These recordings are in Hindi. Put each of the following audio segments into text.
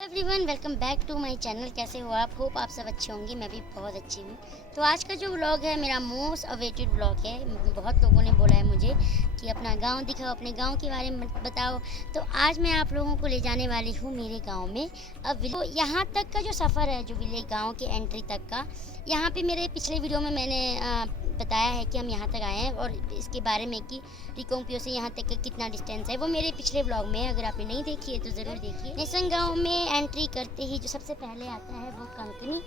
Everyone welcome back to my channel. कैसे हो आप? होप आप सब अच्छे होंगे। मैं भी बहुत अच्छी हूँ। तो आज का जो व्लॉग है मेरा मोस्ट अवेटेड व्लॉग है। बहुत लोगों ने बोला है मुझे कि अपना गांव दिखाओ, अपने गांव के बारे में बताओ। तो आज मैं आप लोगों को ले जाने वाली हूँ मेरे गांव में। अब तो यहाँ तक का जो सफ़र है, जो विलेज गाँव के एंट्री तक का, यहाँ पे मेरे पिछले वीडियो में मैंने बताया है कि हम यहाँ तक आए हैं और इसके बारे में कि रिकोंपियो से यहाँ तक का कितना डिस्टेंस है, वो मेरे पिछले ब्लॉग में है। अगर आपने नहीं देखी है तो ज़रूर देखिए। नेसंग गांव में एंट्री करते ही जो सबसे पहले आता है वो कंकनी।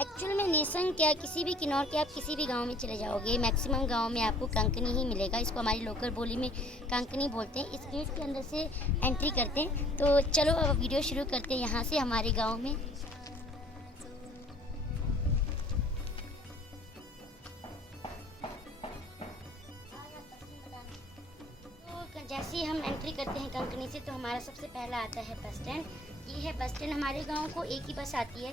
एक्चुअल में नेसंग क्या, किसी भी किन्नौर के आप किसी भी गांव में चले जाओगे, मैक्सिमम गांव में आपको कंकनी ही मिलेगा। इसको हमारी लोकल बोली में कंकनी बोलते हैं। इस गेट के अंदर से एंट्री करते हैं। तो चलो अब वीडियो शुरू करते हैं यहाँ से हमारे गाँव में। जैसे ही हम एंट्री करते हैं कंकनी से तो हमारा सबसे पहला आता है बस स्टैंड। ये है बस स्टैंड। हमारे गांव को एक ही बस आती है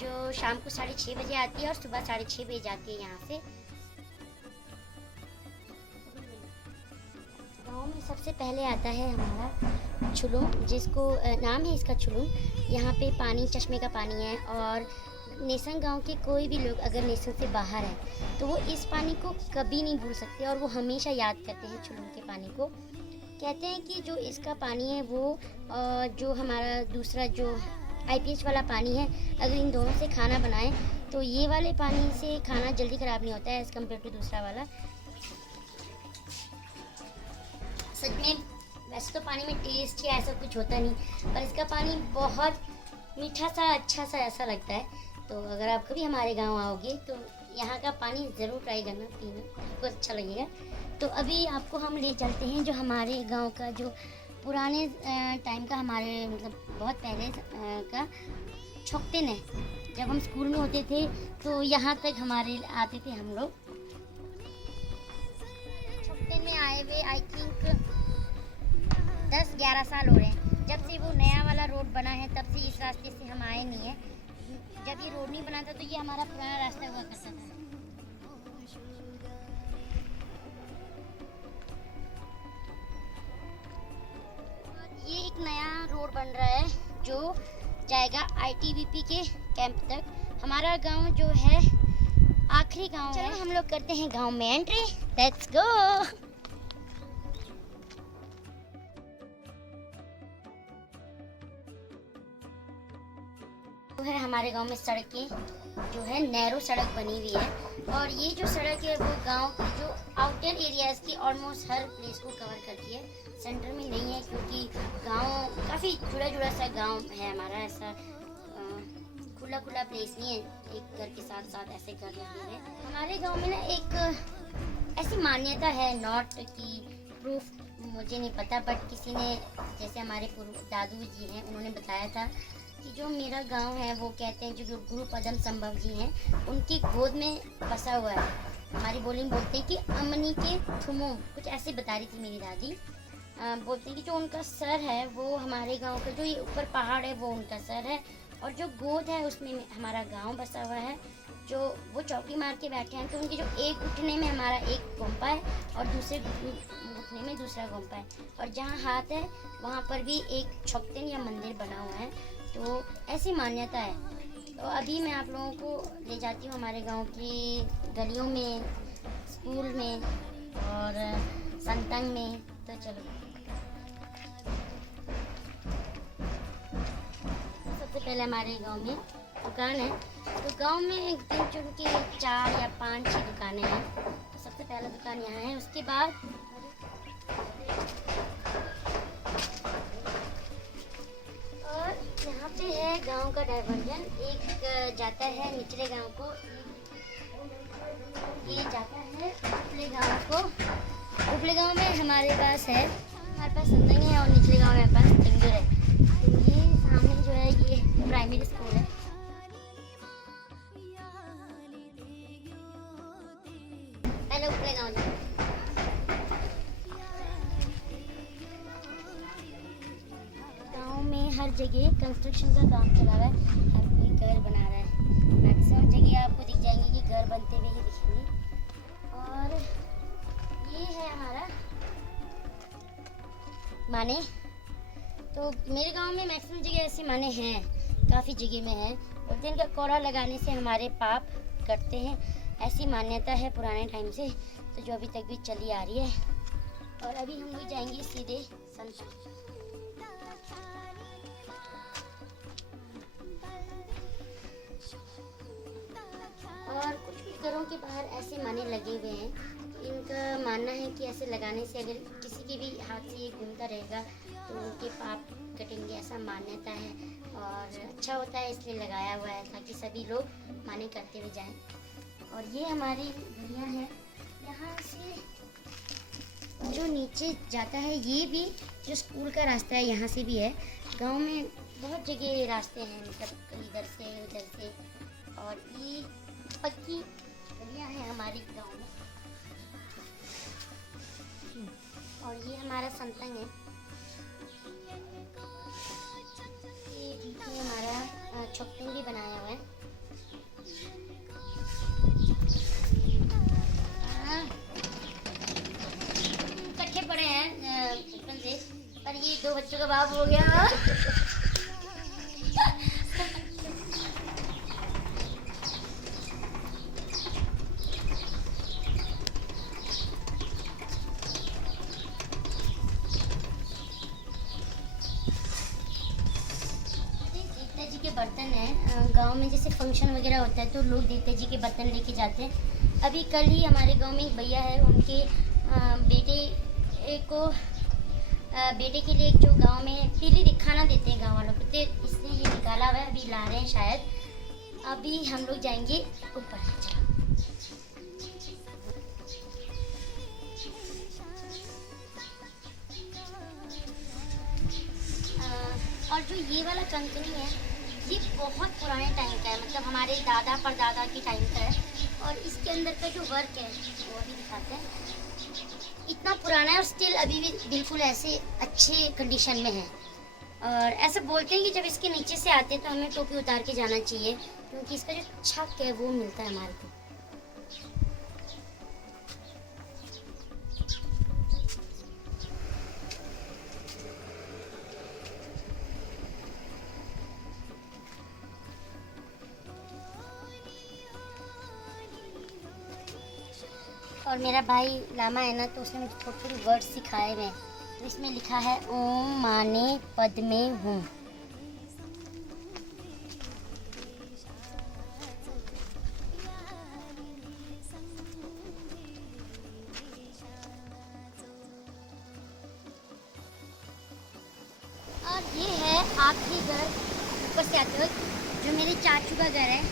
जो शाम को 6:30 बजे आती है और सुबह 6:30 बजे जाती है यहाँ से। गांव में सबसे पहले आता है हमारा छुलुंग, जिसको नाम है इसका छुलुंग। यहाँ पे पानी चश्मे का पानी है और नेसंग गांव के कोई भी लोग अगर नेसंग से बाहर हैं तो वो इस पानी को कभी नहीं भूल सकते और वो हमेशा याद करते हैं छुलुंग के पानी को। कहते हैं कि जो इसका पानी है वो जो हमारा दूसरा जो आईपीएच वाला पानी है, अगर इन दोनों से खाना बनाएं तो ये वाले पानी से खाना जल्दी ख़राब नहीं होता है एज़ कम्पेयर टू दूसरा वाला। सच में वैसे तो पानी में टेस्ट या ऐसा कुछ होता नहीं, पर इसका पानी बहुत मीठा सा अच्छा सा ऐसा लगता है। तो अगर आप कभी हमारे गांव आओगे तो यहाँ का पानी ज़रूर ट्राई करना, पीना आपको अच्छा लगेगा। तो अभी आपको हम ले चलते हैं जो हमारे गांव का जो पुराने टाइम का, हमारे मतलब बहुत पहले का छोकतेन है। जब हम स्कूल में होते थे तो यहाँ तक हमारे आते थे हम लोग। छोकतेन में आए हुए आई थिंक 10-11 साल हो रहे हैं। जब से वो नया वाला रोड बना है तब से इस रास्ते से हम आए नहीं हैं। जब ये रोड नहीं बना था तो ये हमारा पुराना रास्ता हुआ करता था। ये एक नया रोड बन रहा है जो जाएगा आईटीबीपी के कैंप तक। हमारा गांव जो है आखिरी गांव है। हम लोग करते हैं गांव में एंट्री। Let's go. है हमारे गांव में सड़कें जो है नैरो सड़क बनी हुई है और ये जो सड़क है वो गांव की जो आउटर एरियाज की ऑलमोस्ट हर प्लेस को कवर करती है। सेंटर में नहीं है क्योंकि गांव काफ़ी जुड़ा सा गांव है हमारा। ऐसा खुला प्लेस नहीं है, एक घर के साथ साथ ऐसे घर लगे हैं। हमारे गांव में ना एक ऐसी मान्यता है, नॉट की प्रूफ मुझे नहीं पता, बट किसी ने, जैसे हमारे दादू जी हैं, उन्होंने बताया था कि जो मेरा गांव है वो कहते हैं जो गुरु पदम संभव जी हैं उनकी गोद में बसा हुआ है। हमारी बोली में बोलते हैं कि अमनी के थुमो, कुछ ऐसे बता रही थी मेरी दादी। बोलते हैं कि जो उनका सर है वो हमारे गांव का, जो ये ऊपर पहाड़ है वो उनका सर है और जो गोद है उसमें हमारा गांव बसा हुआ है। जो वो चौकी मार के बैठे हैं तो उनके जो एक घुटने में हमारा एक गोंपा है और दूसरे घुटने में दूसरा गोंपा है और जहाँ हाथ है वहाँ पर भी एक छोकतेन या मंदिर बना हुआ है। तो ऐसी मान्यता है। तो अभी मैं आप लोगों को ले जाती हूँ हमारे गांव की गलियों में, स्कूल में और संतंग में। तो चलो, सबसे पहले हमारे गांव में दुकान है। तो गांव में एक दिन चुन के 4 या 5 ही दुकानें हैं। तो सबसे पहला दुकान यहाँ है। उसके बाद यहाँ पे है गांव का डाइवर्जन। एक जाता है निचले गांव को, ये जाता है उपले गांव को। उपले गांव में हमारे पास संतंग है और निचले गांव में हमारे पास टिंगर है। तो ये सामने जो है ये प्राइमरी स्कूल है। पहले उपले गांव जाते हैं। हर जगह कंस्ट्रक्शन का काम चला रहा है, हर कोई घर बना रहा है। मैक्सिमम जगह आपको दिख जाएंगे कि घर बनते हुए ही दिखेंगे। और ये है हमारा माने तो मेरे गांव में मैक्सिमम जगह ऐसे माने हैं, काफ़ी जगह में है। बोलते हैं इनका कोड़ा लगाने से हमारे पाप कटते हैं, ऐसी मान्यता है पुराने टाइम से, तो जो अभी तक भी चली आ रही है। और अभी हम लोग जाएंगे सीधे संत। और कुछ घरों के बाहर ऐसे माने लगे हुए हैं, इनका मानना है कि ऐसे लगाने से अगर किसी के भी हाथ से ये घूमता रहेगा तो उनके पाप कटेंगे, ऐसा मान्यता है। और अच्छा होता है इसलिए लगाया हुआ है, ताकि सभी लोग माने करते हुए जाएं। और ये हमारी गलियाँ हैं, यहाँ से जो नीचे जाता है ये भी जो स्कूल का रास्ता है यहाँ से भी है। गांव में बहुत जगह रास्ते हैं, मतलब इधर से उधर से। और ये पक्की गलियाँ हैं हमारे गांव में। और ये हमारा संतंग है, ये बीच में हमारा छोकटिंग भी बनाया हुआ है। इकट्ठे पड़े हैं बचपन से, पर ये 2 बच्चों का बाप हो गया। के बर्तन है, गांव में जैसे फंक्शन वगैरह होता है तो लोग देवता जी के बर्तन लेके जाते हैं। अभी कल ही हमारे गांव में एक भैया है, उनके बेटे के लिए जो गांव में पीली खाना देते हैं गांव वालों को, तो इसलिए ये निकाला हुआ है, अभी ला रहे हैं शायद। अभी हम लोग जाएंगे ऊपर। और जो ये वाला कंकनी है ये बहुत पुराने टाइम का है, मतलब हमारे दादा परदादा के टाइम का है। और इसके अंदर का जो वर्क है वो अभी दिखाते हैं, इतना पुराना है और स्टिल अभी भी बिल्कुल ऐसे अच्छे कंडीशन में है। और ऐसा बोलते हैं कि जब इसके नीचे से आते हैं तो हमें टोपी उतार के जाना चाहिए, क्योंकि इसका जो छक है वो मिलता है हमारे को। और मेरा भाई लामा है ना, तो उसने मुझे थोड़ी थोड़ी वर्ड्स सिखाए हुए हैं। तो इसमें लिखा है ओम माने पद में हूँ। और ये है आखिरी घर ऊपर से आते वक्त, जो मेरे चाचू का घर है।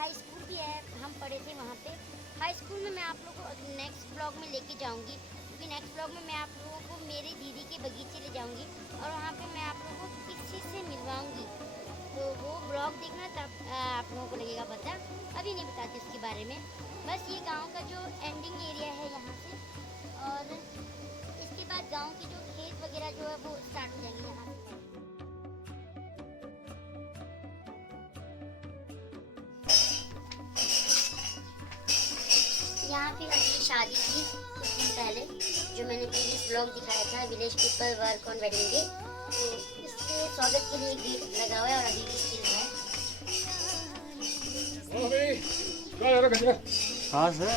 हाई स्कूल भी है, हम पढ़े थे वहाँ पे। हाई स्कूल में मैं आप लोगों को नेक्स्ट ब्लॉग में लेके जाऊँगी, क्योंकि नेक्स्ट ब्लॉग में मैं आप लोगों को मेरे दीदी के बगीचे ले जाऊँगी और वहाँ पे मैं आप लोगों को किसी से मिलवाऊँगी। तो वो ब्लॉग देखना, तब आप लोगों को लगेगा पता। अभी नहीं बताती उसके बारे में। बस ये गाँव का जो एंडिंग एरिया है यहाँ से, और इसके बाद गाँव की जो खेत वगैरह जो है वो स्टार्ट हो जाएंगे यहाँ से। यहाँ पे अपनी शादी थी कुछ दिन पहले, जो मैंने प्रीवियस ब्लॉग दिखाया था, village people work on wedding day. तो इसके स्वागत के लिए गेट लगा हुआ है और अभी भी स्टिल है। हाँ सर।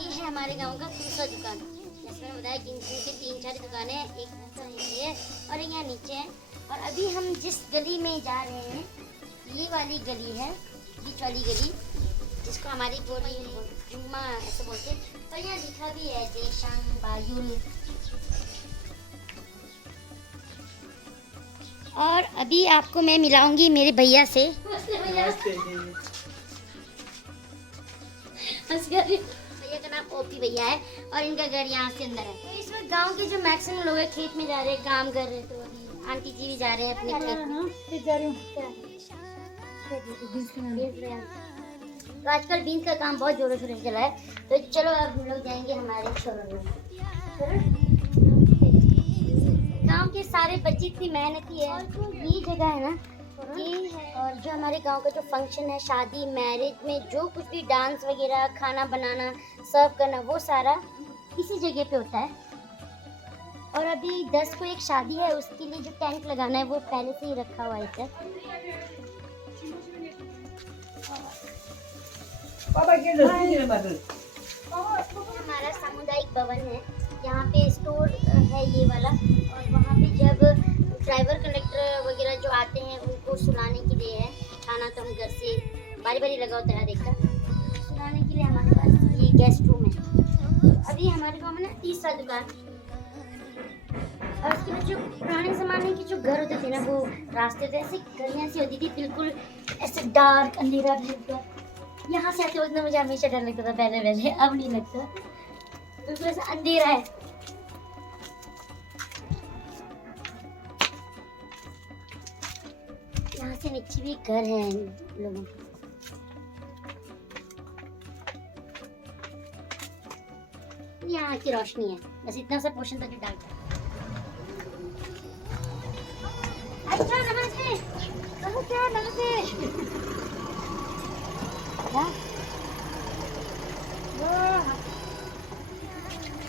ये है हमारे गांव का दूसरा दुकान। जैसे मैंने बताया कि इनके 3-4 दुकानें हैं, एक नीचे है और एक यहाँ नीचे है। और अभी हम जिस गली में जा रहे हैं ये वाली गली है, बीच वाली गली, जिसको हमारी बोली जुम्मा ऐसे बोलते हैं। और यहाँ लिखा भी है देशांग बायुल। और अभी आपको मैं मिलाऊंगी मेरे भैया से। भैया का नाम ओपी भैया है और इनका घर यहाँ से अंदर है। तो इस वक्त गाँव के जो मैक्सिमम लोग हैं खेत में जा रहे हैं, काम कर रहे हैं। तो अभी आंटी जी भी जा रहे हैं अपने खेत। तो आजकल बीन्स का काम बहुत जोरों शोरों से चला है। तो चलो अब हम लोग जाएंगे हमारे शोरूम में। गांव के सारे बच्चे इतनी मेहनती है। और जो ये जगह है ना, ये है। और जो हमारे गांव का जो फंक्शन है, शादी मैरिज में जो कुछ भी डांस वगैरह, खाना बनाना, सर्व करना, वो सारा इसी जगह पे होता है। और अभी 10 को एक शादी है, उसके लिए जो टेंट लगाना है वो पहले से ही रखा हुआ है इधर। हमारा सामुदायिक भवन है, यहाँ पे स्टोर है ये वाला। और वहाँ पे जब ड्राइवर कंडक्टर वगैरह जो आते हैं उनको सुलाने के लिए है। खाना तो हम घर से बारी बारी लगा होता है देखा, सुलाने के लिए हमारे पास ये गेस्ट रूम है। अभी हमारे गाँव में ना 30 दुकान। और उसके बाद जो पुराने ज़माने के जो घर होते थे ना, वो रास्ते थे ऐसे, गलियाँ सी होती थी बिल्कुल ऐसे डार्क अंधेरा बिल्कुल। यहाँ से आते वक्त ना मुझे हमेशा डर लगता था पहले, अब नहीं लगता, बिल्कुल ऐसा अंधेरा है। यहाँ से नीचे भी घर है लोगों के। यहाँ की रोशनी है, बस इतना सा पोर्शन था जो डालता। अच्छा नमस्ते, नमस्ते।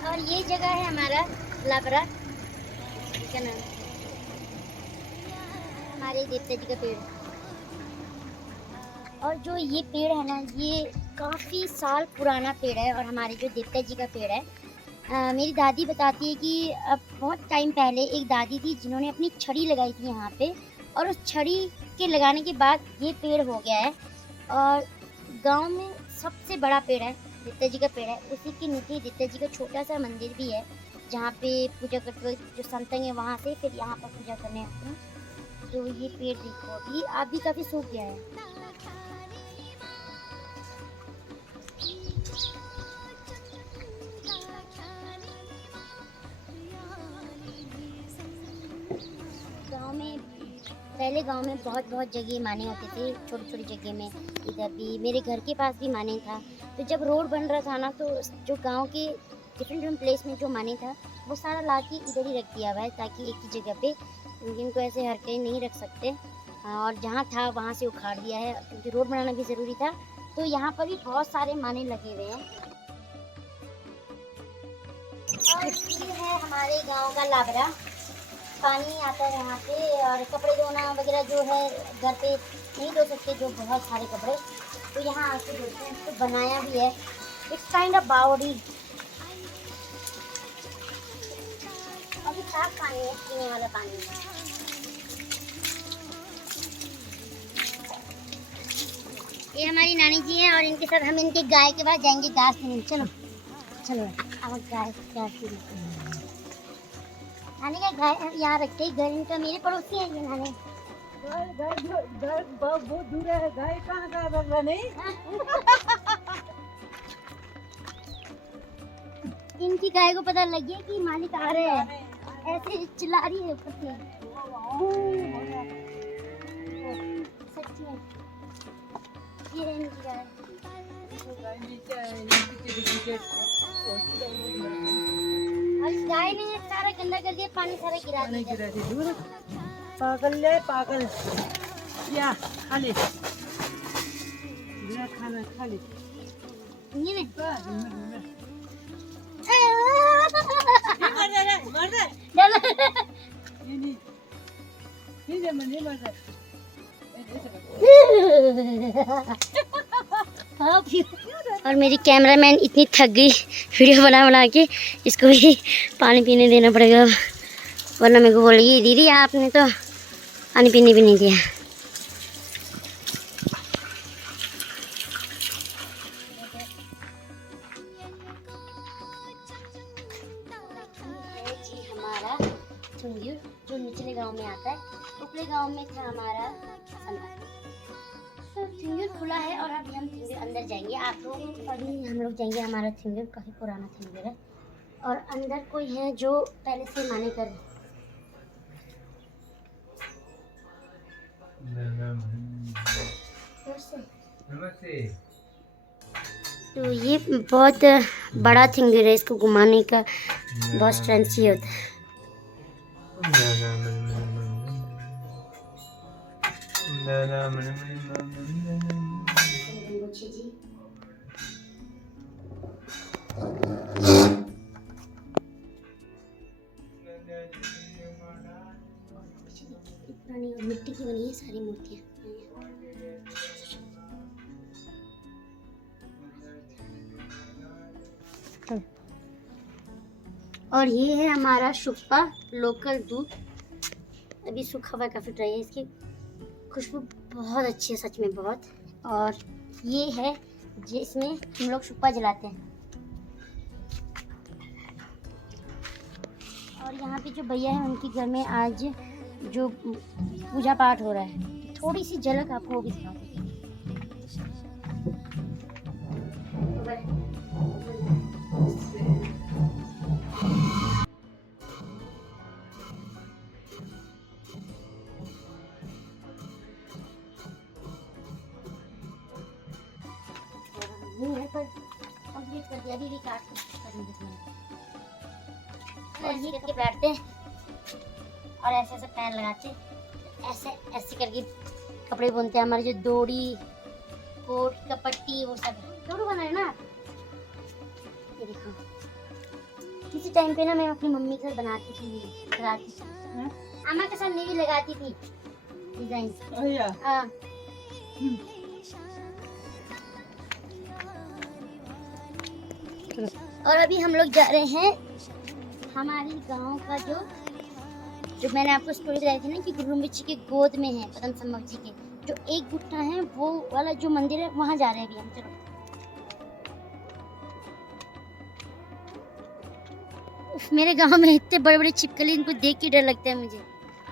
और ये जगह है हमारा लाबरा, क्या नाम, हमारे देवता जी का पेड़। और जो ये पेड़ है ना, ये काफ़ी साल पुराना पेड़ है। और हमारे जो देवता जी का पेड़ है, मेरी दादी बताती है कि अब बहुत टाइम पहले एक दादी थी जिन्होंने अपनी छड़ी लगाई थी यहाँ पे, और उस छड़ी के लगाने के बाद ये पेड़ हो गया है। और गांव में सबसे बड़ा पेड़ है, देवता जी का पेड़ है। उसी के नीचे देवता जी का छोटा सा मंदिर भी है, जहाँ पे पूजा करते हुए जो संतंग है वहाँ से फिर यहाँ पर पूजा करने आते हैं। तो ये पेड़ देखो, अभी आप भी काफ़ी सूख गया है। पहले गांव में बहुत जगह माने होते थे, छोटी छोटी जगह में। इधर भी मेरे घर के पास भी माने था। तो जब रोड बन रहा था ना, तो जो गांव के डिफरेंट प्लेस में जो माने था वो सारा ला के इधर ही रख दिया हुआ है, ताकि एक ही जगह पे इनको ऐसे हर कहीं नहीं रख सकते। और जहाँ था वहाँ से उखाड़ दिया है, क्योंकि रोड बनाना भी ज़रूरी था। तो यहाँ पर भी बहुत सारे माने लगे हुए हैं। और ये है हमारे गाँव का लाबरा, पानी आता है यहाँ पे। और कपड़े धोना वगैरह जो है घर पे नहीं धो सकते, जो बहुत सारे कपड़े, तो यहाँ आके धोते हैं। तो बनाया भी है, इट्स काइंड ऑफ बावड़ी। अभी साफ पानी है, पीने वाला पानी। ये हमारी नानी जी हैं, और इनके साथ हम इनके गाय के पास जाएंगे घास देने। चलो चलो, अब गाय नानी का घर यहाँ रखते, घर इनका मेरे पड़ोसी है ये नानी। घर बहुत दूर है, गाय कहाँ का बगला नहीं। इनकी गाय को पता लग गया कि मालिक आ रहे हैं, ऐसे चिल्ला रही है ऊपर से। सच्ची है, ये है इनकी गाय। और इस गाय ने सारा गंदा कर दिया, पानी सारा गिरा दिया। पागल ले पागल, क्या खा ले, खाना खा ले। ये में और मेरी कैमरामैन इतनी थक गई वीडियो बना के, इसको भी पानी पीने देना पड़ेगा, वरना मेरे को बोलेगी दीदी आपने तो पानी पीने भी नहीं दिया। जी हमारा थुंगुर जो निचले गांव में आता है, ऊपरे गांव में था हमारा संता। तो थुंगुर खुला है और अभी हम थुंगुर अंदर जाएंगे। आप लोग अभी हम लोग जाएंगे, हमारा थुंगुर काफ़ी पुराना थुंगुर है। और अंदर कोई है जो पहले से माने कर। तो ये बहुत बड़ा थुंगुर है, इसको घुमाने का बहुत स्ट्रेंथ चाहिए होता है। गुच्छी जी पुरानी और मिट्टी की बनी है सारी मूर्तियाँ। और ये है हमारा शुप्पा लोकल दूध, अभी सूखा हुआ काफ़ी ड्राई है, इसकी खुशबू बहुत अच्छी है सच में बहुत। और ये है जिसमें हम लोग शुप्पा जलाते हैं। और यहाँ पे जो भैया हैं उनके घर में आज जो पूजा पाठ हो रहा है, थोड़ी सी झलक आपको वो भी दिखाते हैं। पर कंप्लीट कर दिया, अभी भी काट और ये करके बैठते हैं और ऐसे ऐसे पैर लगाते हैं, ऐसे ऐसे करके कपड़े बुनते हैं। हमारी जो डोरी कोट का पट्टी वो सब डोरू बना है ना। ये देखो किसी टाइम पे ना मैं अपनी मम्मी के साथ बनाती थी, लगाती थी, अम्मा के साथ नहीं भी लगाती थी डिजाइन। हाँ और अभी हम लोग जा रहे हैं हमारी गांव का जो मैंने आपको स्टोरी बताई थी ना कि गुरुम्बी जी के गोद में है पदम संभव जी के जो एक गुट्टा है, वो वाला जो मंदिर है वहां जा रहे हैं अभी हम। चलो मेरे गांव में इतने बड़े बड़े छिपकली, इनको देख के डर लगता है मुझे।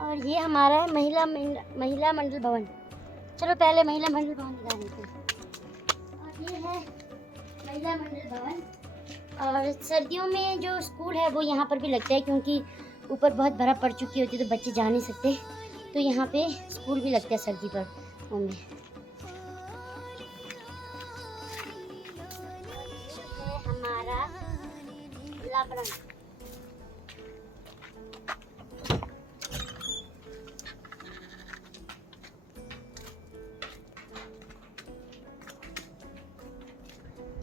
और ये हमारा है महिला मंडल भवन। चलो पहले महिला मंडल भवन दिखा देते हैं। और ये है महिला मंडल भवन। और सर्दियों में जो स्कूल है वो यहाँ पर भी लगता है, क्योंकि ऊपर बहुत बर्फ़ पड़ चुकी होती है तो बच्चे जा नहीं सकते, तो यहाँ पे स्कूल भी लगता है सर्दी पर में। हमारा लापरंग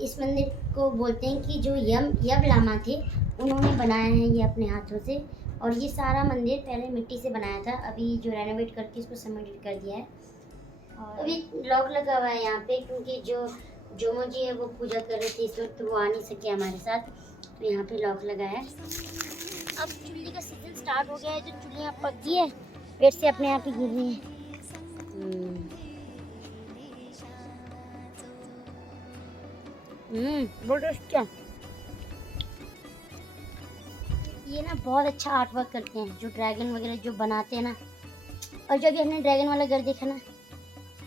इस मंदिर को बोलते हैं कि जो यब लामा थे उन्होंने बनाया है ये अपने हाथों से। और ये सारा मंदिर पहले मिट्टी से बनाया था, अभी जो रेनोवेट करके इसको सीमेंटेड कर दिया है। और अभी लॉक लगा हुआ है यहाँ पे, क्योंकि जो जोमो जी है वो पूजा कर रहे थे इस वक्त, तो वो आ नहीं सके हमारे साथ, तो यहाँ पे लॉक लगा है। अब चुल्ली का सीजन स्टार्ट हो गया है, जो चुल्लियाँ पक गई है पेट से अपने आप ही गिर रही है। बोल क्या ये ना बहुत अच्छा आर्ट वर्क करते हैं, जो ड्रैगन वगैरह जो बनाते हैं ना। और जो अभी हमने ड्रैगन वाला घर देखा ना,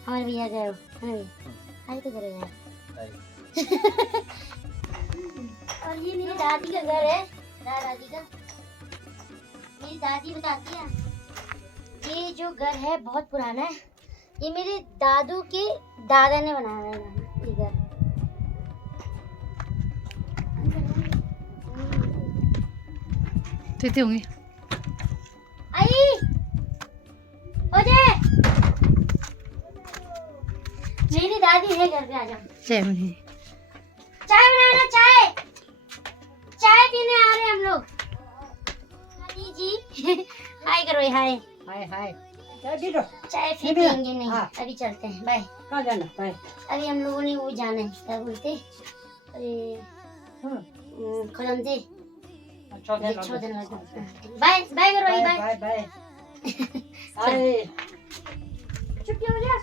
हमारे भैया गए हो है ना भैया, हाय तो करो यार। और ये मेरी दादी का घर है, दादी का, मेरी दादी बताती है ये जो घर है बहुत पुराना है, ये मेरे दादू के दादा ने बनाया है ये घर। देते होंगे आई हो जाए, मेरी दादी है घर पे, आ जाओ चाय बनाना, चाय पीने आ रहे हैं हम लोग। दादी जी हाय करो, हाय हाय हाय चाय फिर पियेंगे नहीं। हाँ। अभी चलते हैं, बाय। कहाँ जाना बाय? अभी हम लोगों ने वो जाना है, क्या बोलते, अरे खलम से बाय बाय करो, बाय बाय बाय छुट्टी हो जा।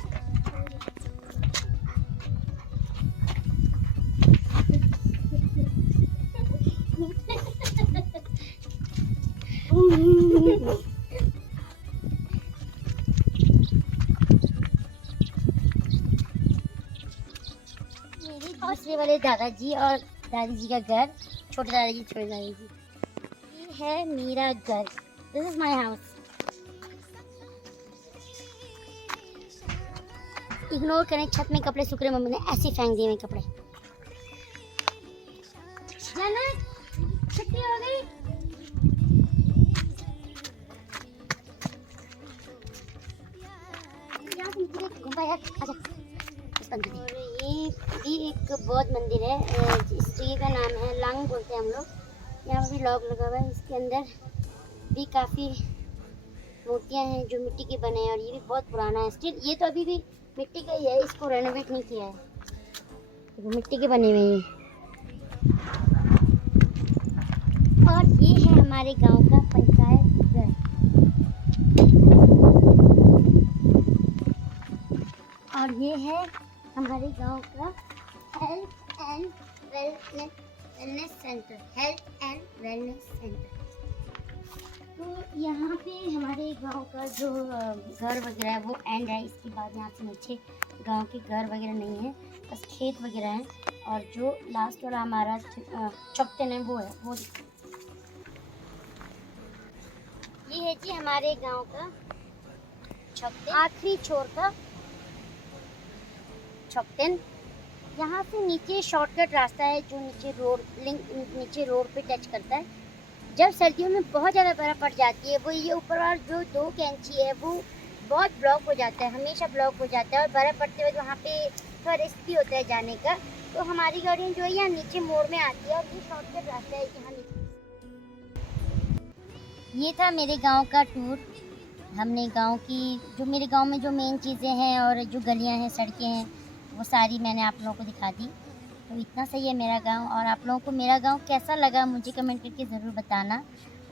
मेरे दूसरे वाले दादाजी और दादी जी का घर, छोटे दादाजी छोटे दादी जी, ये है मेरा घर, this is my house. Ignore करें, छत में कपड़े सूख रहे, मम्मी ने ऐसे फेंक दिए मेरे कपड़े। जाना छुट्टी हो गई, आजा और ये भी एक बौद्ध मंदिर है। इस जगह का नाम है लांग बोलते हैं हम लोग। यहाँ पर भी लॉक लगा हुआ है। इसके अंदर भी काफ़ी मूर्तियाँ हैं जो मिट्टी के बने हैं और ये भी बहुत पुराना है। स्टिल ये तो अभी भी मिट्टी का ही है, इसको रेनोवेट नहीं किया है। तो मिट्टी के बने हुए हैं। और ये है हमारे गांव का पंचायत घर। और ये है हमारे गांव का हेल्थ एंड वेलनेस सेंटर। तो यहाँ पे हमारे गांव का जो घर वगैरह है वो एंड है। इसके बाद यहाँ से नीचे गांव के घर वगैरह नहीं है, बस खेत वगैरह हैं। और जो लास्ट वाला हमारा चौकटन है वो है वो। ये है जी हमारे गांव का चौकटन, आखिरी छोर का चौकटन। यहाँ से नीचे शॉर्टकट रास्ता है जो नीचे रोड पे टच करता है। जब सर्दियों में बहुत ज़्यादा बर्फ़ पड़ जाती है, वो ये ऊपर वाला जो 2 कैंची है वो बहुत ब्लॉक हो जाता है, हमेशा ब्लॉक हो जाता है। और बर्फ़ पड़ते हुए वहाँ पे थोड़ा रिस्क भी होता है जाने का। तो हमारी गाड़ियाँ जो है यहाँ नीचे मोड़ में आती है और ये शॉर्टकट रास्ता है यहाँ नीचे। ये था मेरे गाँव का टूर। हमने गाँव की जो मेरे गाँव में जो मेन चीज़ें हैं और जो गलियाँ हैं, सड़कें हैं, वो सारी मैंने आप लोगों को दिखा दी। तो इतना सही है मेरा गांव। और आप लोगों को मेरा गांव कैसा लगा मुझे कमेंट करके ज़रूर बताना।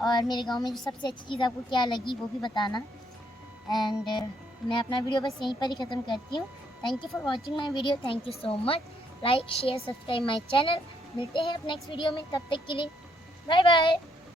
और मेरे गांव में जो सबसे अच्छी चीज़ आपको क्या लगी वो भी बताना। एंड मैं अपना वीडियो बस यहीं पर ही ख़त्म करती हूँ। Thank you for watching my video. Thank you so much. Like share subscribe my channel. मिलते हैं अब नेक्स्ट वीडियो में, तब तक के लिए बाय बाय।